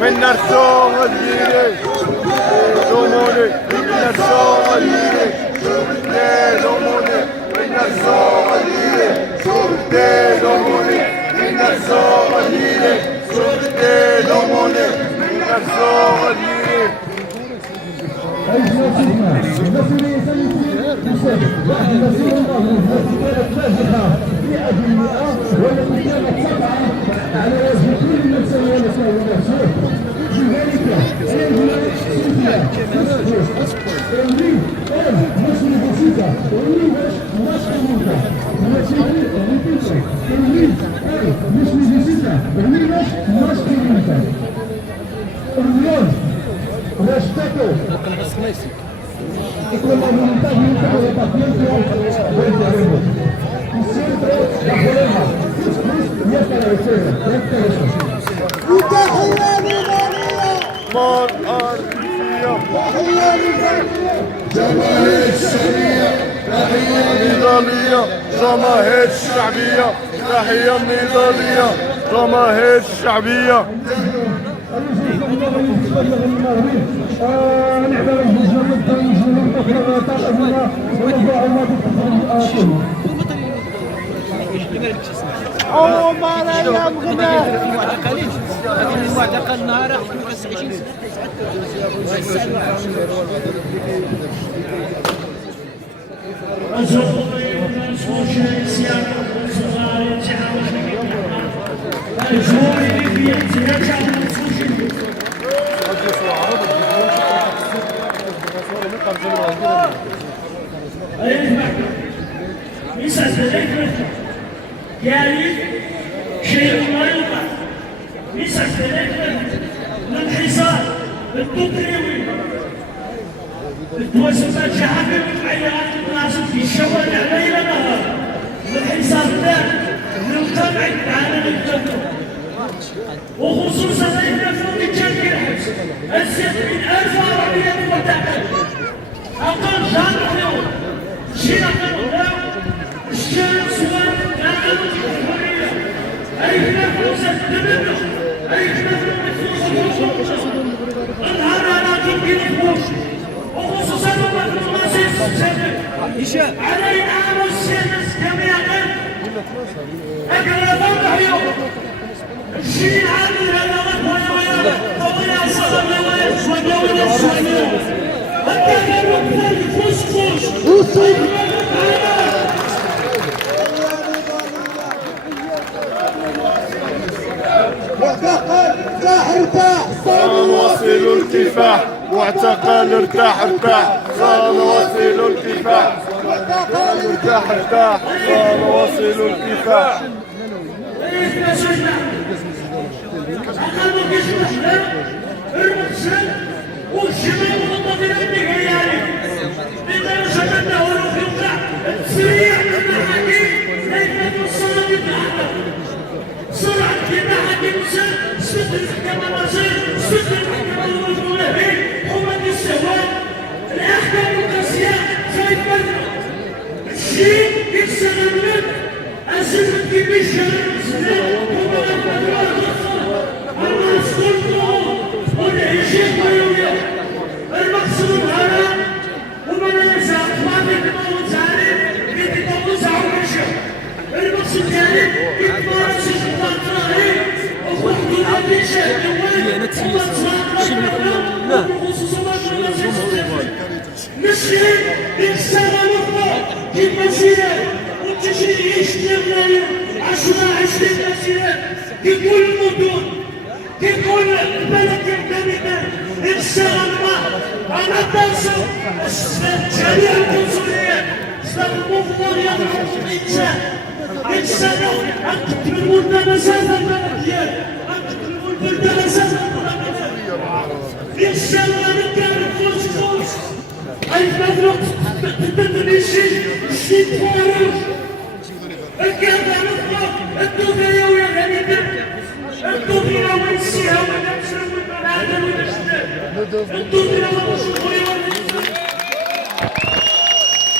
Minnarsong Algiri, Domone, Minnarsong Algiri, Domone, Minnarsong Algiri, Domone, Minnarsong Algiri, Domone, Minnarsong Algiri. على وجه كل من سوى نفسه ونفسه لذلك تمرين مش بسيطة تمرين مش بسيطة تمرين مش بسيطة تمرين مش بسيطة اليوم رشتكو con la voluntad de paciencia venceremos y siempre bajo lema y hasta la victoria. وتحية نضالية جماهير الشعبية تحية نضالية جماهير الشعبية تحية نضالية جماهير الشعبية عمر يبغنا هذه المعتقل النهار 25 يعني شيء لا يوقع الانحصار التطريوي التوسمات شعبية عينات الناس في الشوارع ليل نهار الانحصار المجتمع العالمي الكبير وخصوصا هنا في مجال الحبس أزيد من 1000 عربية معتقل أقل جامع اليوم شيء أقل الشمس أي نفس الدمر أي نفس النهار على كل يفوش وخصوصا المسجد علينا والسينس كم يقل أقرب اليوم الشيء عامل هذا ويا ويا صلى ويا الشمال التفرق في الفسفوس معتقل ارتاح ارتاح سنواصل الكفاح معتقل ارتاح ارتاح سنواصل الكفاح معتقل ارتاح ارتاح سنواصل الكفاح والشباب والمنطقة النهائية إذا شددنا ولو في وقع سريع المحاكم لكن الصلاة الأعلى سرعة المحاكم سد المحكمة مصير سد المحكمة الوزنية حكومة السواد الأحكام القاسية زي البدر الشيء يستغل منه أزمة كبير شباب السلام ومن الأمراض الناس كلهم والعيشين ويوميا المقصود هذا ومن ينسى أخواني الموت عليه يتطوز عوشة المقصود يعني يتمارس الطاقة وحدود العيشة نشرين إنسان مطلع كالمسيرة والتشريع يشتغل 10-20 مسيرة ككل المدن ككل البلد الكبيرة إنسان الله أنا تنصر جميع القنصليات المفضل يضرب إنسان أنت الملتمسات البلدية أنت الملتمسات البلدية إنسان نكار فوز أي مدرق تدريشي شيء فارغ الكلام نطلق الدنيا ويا غنيمة الدنيا والسيها والنفس والبنادم والنشدة الدنيا والشغل